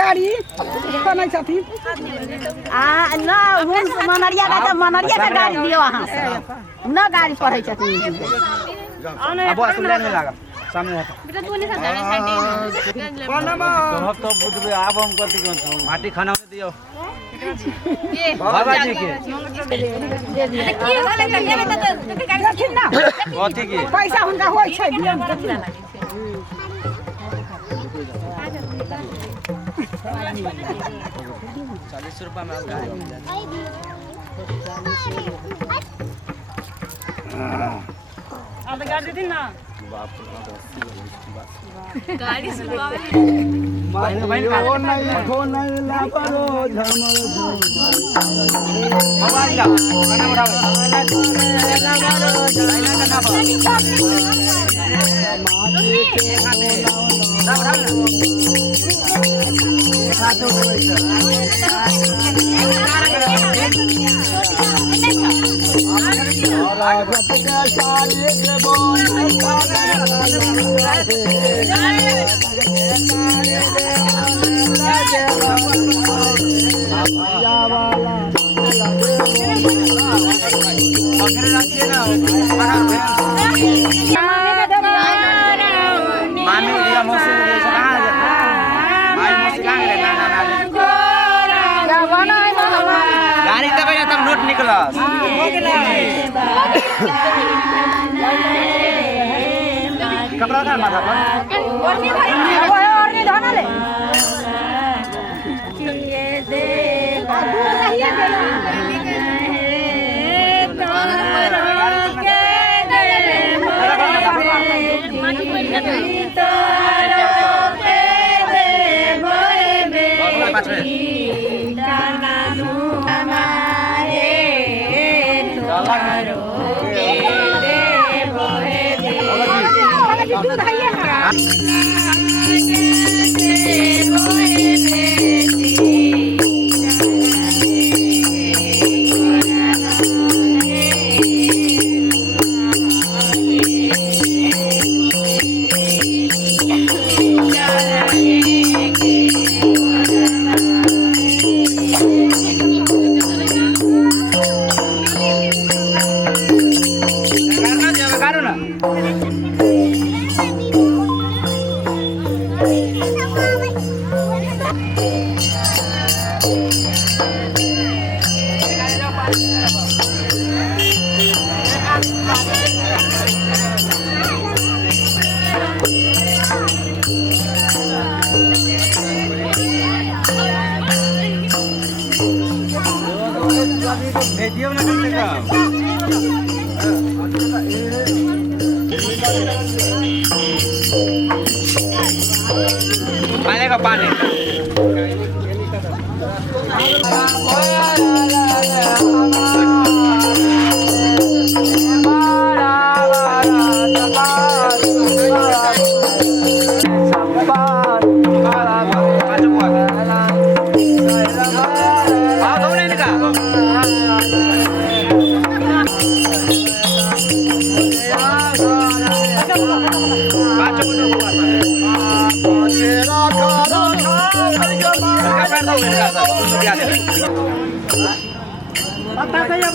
गाड़ी नहीं चाहती ना मनरिया का तो मनरिया का गाड़ी दियो वहाँ ना गाड़ी पड़े छथिन अब तुम लाइन में लगा सामने हट बेटा तू नहीं समझावे हम तो बुझबे आब हम कथि कहू माटी खाना में दियो ये बाबा जी के की होले त देबे त गाड़ी ना कथि के पैसा हुनका होय छै बियान कथि 40 रुपया में गाड़ी मिल जाए अब गाड़ी दी ना गाड़ी सुनवावे ओ नहीं ला परो झमर बाबा जा खाना उठावे ला परो जाइना करना बा मामी दिया मौसी दिया कहाँ जाता माई मौसी कहाँ गए ना गाड़ी तक गया तब नोट निकला कपड़ा था माथा पर और नहीं धोना ले भेजियो ना करने का पानी का पानी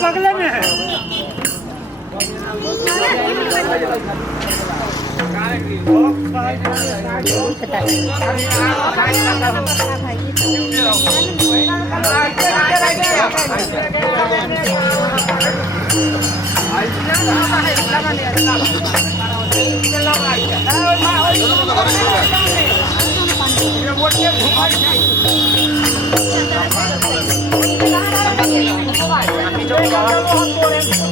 बगले में है Hãy subscribe cho kênh Ghiền Mì Gõ để không bỏ lỡ